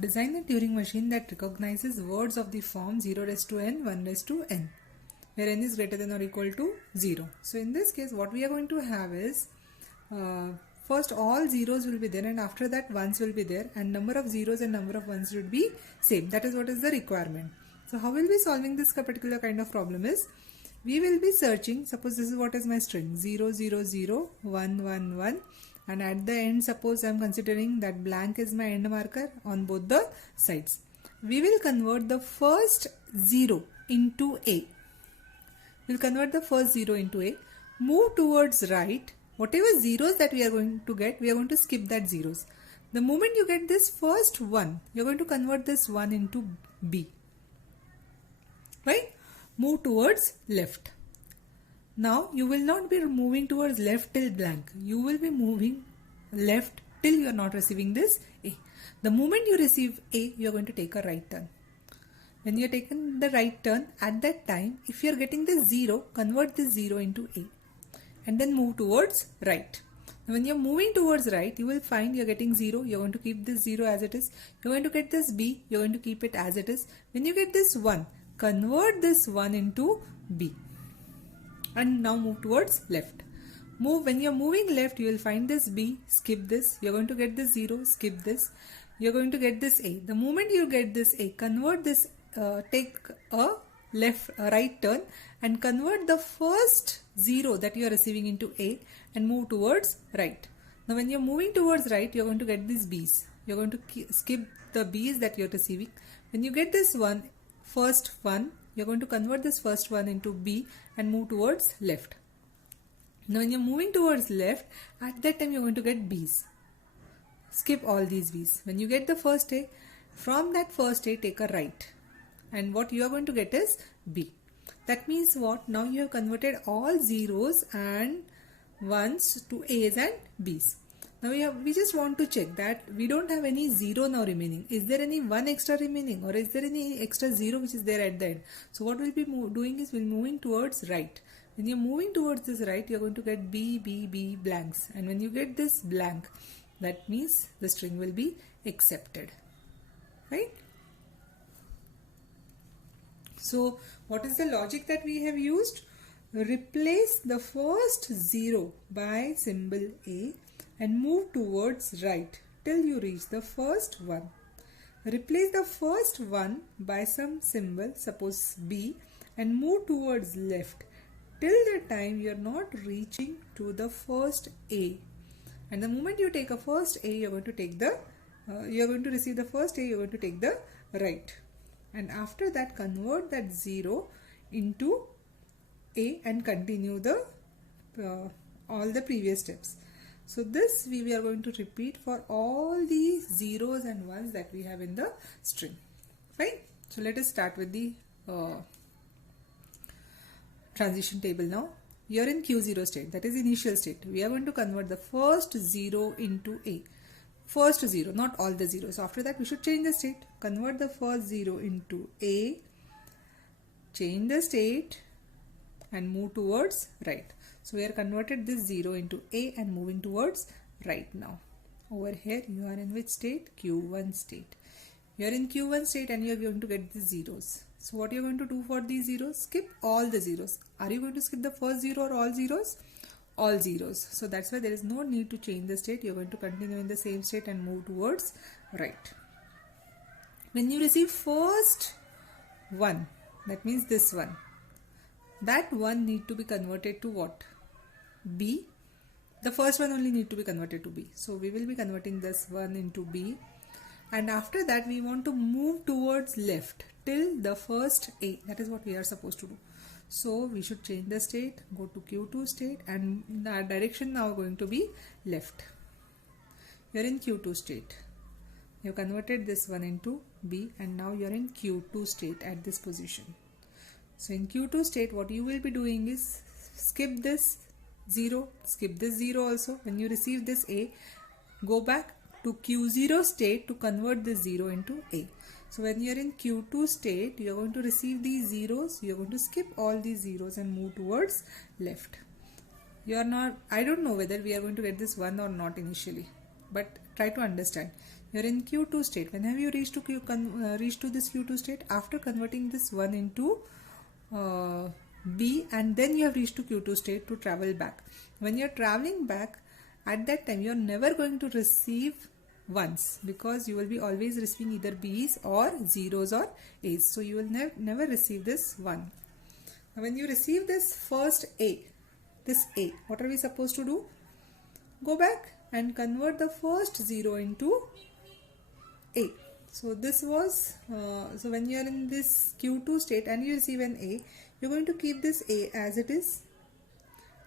Design a Turing machine that recognizes words of the form 0 raised to n, 1 raised to n, where n is greater than or equal to 0. So in this case, what we are going to have is, first all zeros will be there, and after that ones will be there, and number of zeros and number of ones should be same. That is what is the requirement. So how will be solving this particular kind of problem is, we will be searching, suppose this is what is my string, 0 0 0 1 1 1, and at the end suppose I am considering that blank is my end marker on both the sides. We will convert the first 0 into a. We will convert the first 0 into a. Move towards right. Whatever zeros that we are going to get, we are going to skip that zeros. The moment you get this first 1, you are going to convert this 1 into b. Right? Move towards left. Now you will not be moving towards left till blank. You will be moving left till you are not receiving this a. The moment you receive a, you are going to take a right turn. When you are taking the right turn, at that time, if you are getting this 0, convert this 0 into a and then move towards right. Now when you are moving towards right, you will find you are getting 0. You are going to keep this 0 as it is. You are going to get this b. You are going to keep it as it is. When you get this 1, convert this 1 into b. And now move towards left. When you are moving left, you will find this b, skip this. You are going to get this 0, skip this. You are going to get this a. The moment you get this a, convert this, take a right turn and convert the first 0 that you are receiving into a and move towards right. Now when you are moving towards right, you are going to get these b's. You are going to skip the b's that you are receiving. When you get this first 1, you are going to convert this first 1 into b and move towards left. Now when you are moving towards left, at that time you are going to get b's. Skip all these b's. When you get the first a, from that first a take a right. And what you are going to get is b. That means what? Now you have converted all zeros and ones to a's and b's. Now we just want to check that we don't have any 0 now remaining. Is there any 1 extra remaining, or is there any extra 0 which is there at the end? So what we'll be doing is we'll moving towards right. When you're moving towards this right, you're going to get b, b, b blanks. And when you get this blank, that means the string will be accepted. Right? So what is the logic that we have used? Replace the first 0 by symbol a and move towards right till you reach the first 1. Replace the first 1 by some symbol, suppose b, and move towards left till the time you are not reaching to the first a. And the moment you take a first a, you are going to take the you are going to receive the first a, you are going to take the right. And after that, convert that 0 into a and continue the all the previous steps. So this we are going to repeat for all the zeros and ones that we have in the string. Fine. So let us start with the transition table now. You are in Q0 state, that is initial state. We are going to convert the first 0 into a. First 0, not all the zeros. After that we should change the state. Convert the first 0 into a, change the state and move towards right. So we are converted this 0 into a and moving towards right now. Over here you are in which state? Q1 state. You are in Q1 state and you are going to get the zeros. So what you are going to do for these zeros? Skip all the zeros. Are you going to skip the first 0 or all zeros? All zeros. So that's why there is no need to change the state. You are going to continue in the same state and move towards right. When you receive first 1, that means this one, that 1 need to be converted to what? B. The first one only need to be converted to B. So we will be converting this 1 into B, and after that we want to move towards left till the first A. That is what we are supposed to do. So we should change the state, go to Q2 state, and the direction now going to be left. You are in Q2 state. You have converted this 1 into B, and now you are in Q2 state at this position. So in Q2 state, what you will be doing is skip this 0, skip this 0 also. When you receive this A, go back to Q0 state to convert this 0 into A. So when you are in Q2 state, you are going to receive these zeros. You are going to skip all these zeros and move towards left. I don't know whether we are going to get this 1 or not initially, but try to understand. You're in Q2 state. When have you reached to this Q2 state? After converting this 1 into B, and then you have reached to Q2 state to travel back. When you're traveling back, at that time you're never going to receive ones, because you will be always receiving either B's or zeros or A's. So you will never receive this 1. When you receive this first A, what are we supposed to do? Go back and convert the first 0 into A. So this was, so when you are in this Q2 state and you receive an A, you're going to keep this A as it is,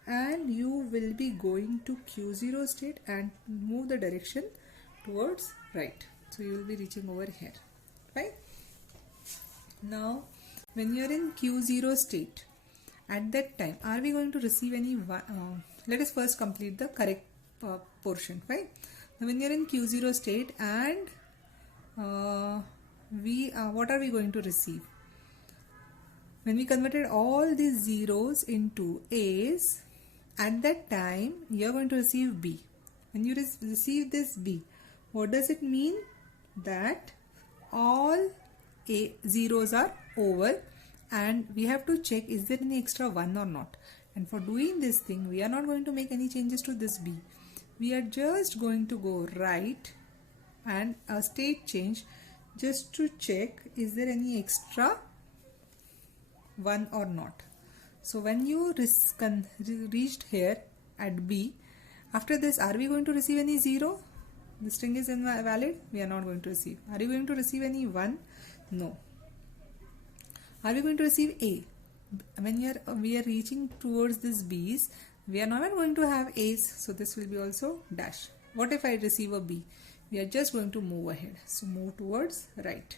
and you will be going to Q0 state and move the direction towards right. So you will be reaching over here, right? Now when you are in Q0 state, at that time, are we going to receive any let us first complete the correct portion, right? Now when you are in Q0 state and what are we going to receive? When we converted all these zeros into A's, at that time you are going to receive B. When you receive this B, what does it mean? That all zeros are over, and we have to check is there any extra 1 or not. And for doing this thing, we are not going to make any changes to this B. We are just going to go right and a state change just to check is there any extra 1 or not. So when you reached here at B, after this, are we going to receive any 0? The string is invalid. We are not going to receive. Are you going to receive any 1? No. Are we going to receive A? When we are reaching towards this B's, we are not going to have A's, so this will be also dash. What if I receive a B? We are just going to move ahead. So move towards right.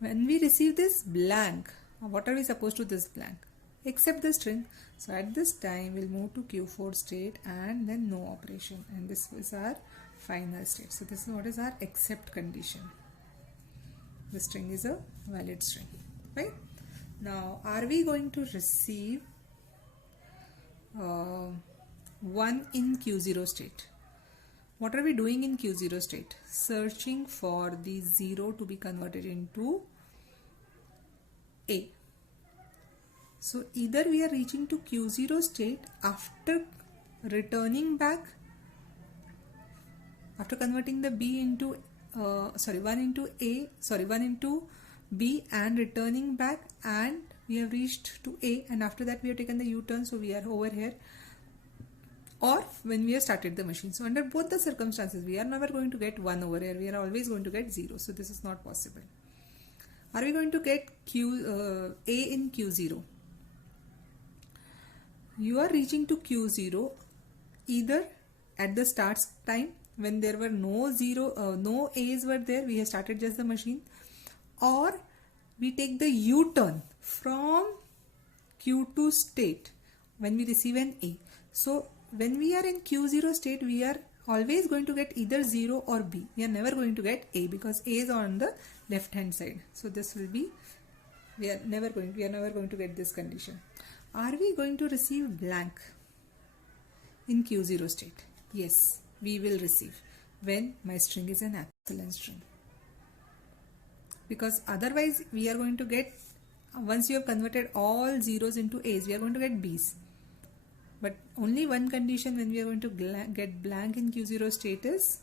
When we receive this blank, what are we supposed to do this blank? Accept the string. So at this time we'll move to Q4 state and then no operation, and this is our final state. So this is what is our accept condition. The string is a valid string, right? Now are we going to receive 1 in Q0 state? What are we doing in Q0 state? Searching for the 0 to be converted into A. So either we are reaching to Q0 state after returning back, after converting the B into 1 into B and returning back, and we have reached to A, and after that we have taken the U-turn, so we are over here, or when we have started the machine. So under both the circumstances, we are never going to get 1 over here. We are always going to get 0. So this is not possible. Are we going to get A in Q0? You are reaching to Q0 either at the start time when there were no A's were there, we have started just the machine, or we take the U-turn from Q2 state when we receive an A. So when we are in Q0 state, we are always going to get either 0 or B. We are never going to get A because A is on the left hand side. So this will be, we are never going to get this condition. Are we going to receive blank in Q0 state? Yes, we will receive when my string is an epsilon string. Because otherwise we are going to get, once you have converted all zeros into A's, we are going to get B's. But only one condition when we are going to get blank in Q0 state is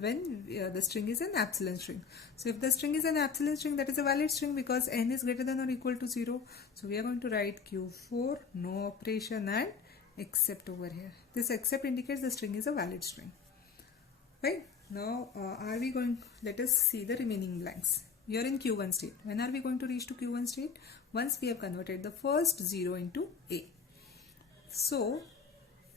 when the string is an epsilon string. So if the string is an epsilon string, that is a valid string because n is greater than or equal to 0. So we are going to write Q4, no operation, and except over here. This except indicates the string is a valid string. Right? Now let us see the remaining blanks. We are in Q1 state. When are we going to reach to Q1 state? Once we have converted the first 0 into A. So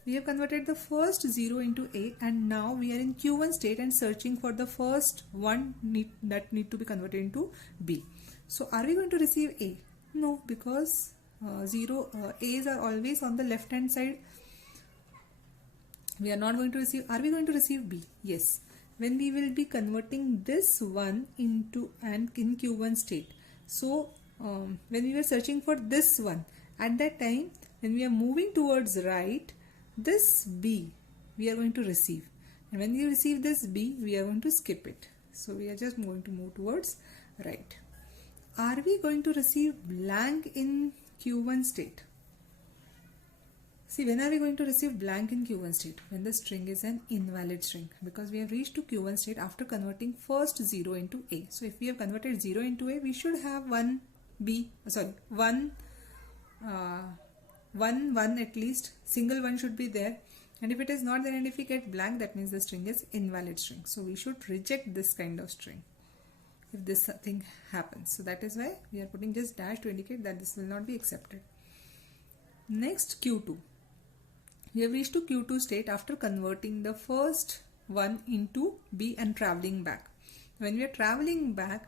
we have converted the first 0 into A, and now we are in Q1 state and searching for the first one that need to be converted into B. So are we going to receive A? No, because A's are always on the left hand side. We are not going to receive. Are we going to receive B? Yes. When we will be converting this one into and in Q1 state. So when we were searching for this one, at that time when we are moving towards right, this B we are going to receive, And when we receive this B, we are going to skip it. So we are just going to move towards right. Are we going to receive blank in Q1 state? See, when are we going to receive blank in Q1 state? When the string is an invalid string, because we have reached to Q1 state after converting first 0 into A. So if we have converted 0 into A, we should have one at least, single one should be there. And if it is not there and if we get blank, that means the string is invalid string. So we should reject this kind of string if this thing happens. So that is why we are putting just dash to indicate that this will not be accepted. Next, Q2. We have reached to Q2 state after converting the first one into B and traveling back. When we are traveling back,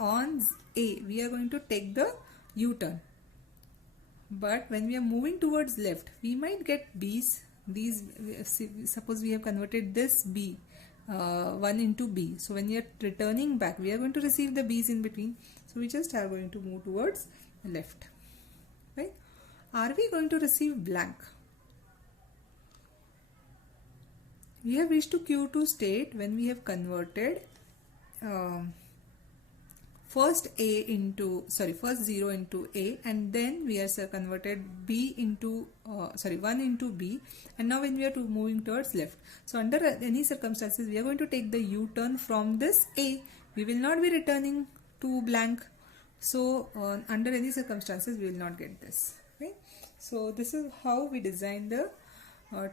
on A, we are going to take the U-turn. But when we are moving towards left, we might get B's. Suppose we have converted this B, 1 into B. So when we are returning back, we are going to receive the B's in between. So we just are going to move towards left. Right? Are we going to receive blank? We have reached to Q2 state when we have converted first 0 into A, and then we have converted B into 1 into B, and now when we are moving towards left. So under any circumstances, we are going to take the U-turn from this A. We will not be returning to blank. So under any circumstances, we will not get this. Right? So this is how we design the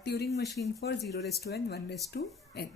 Turing machine for 0 raised to n, 1 raised to n.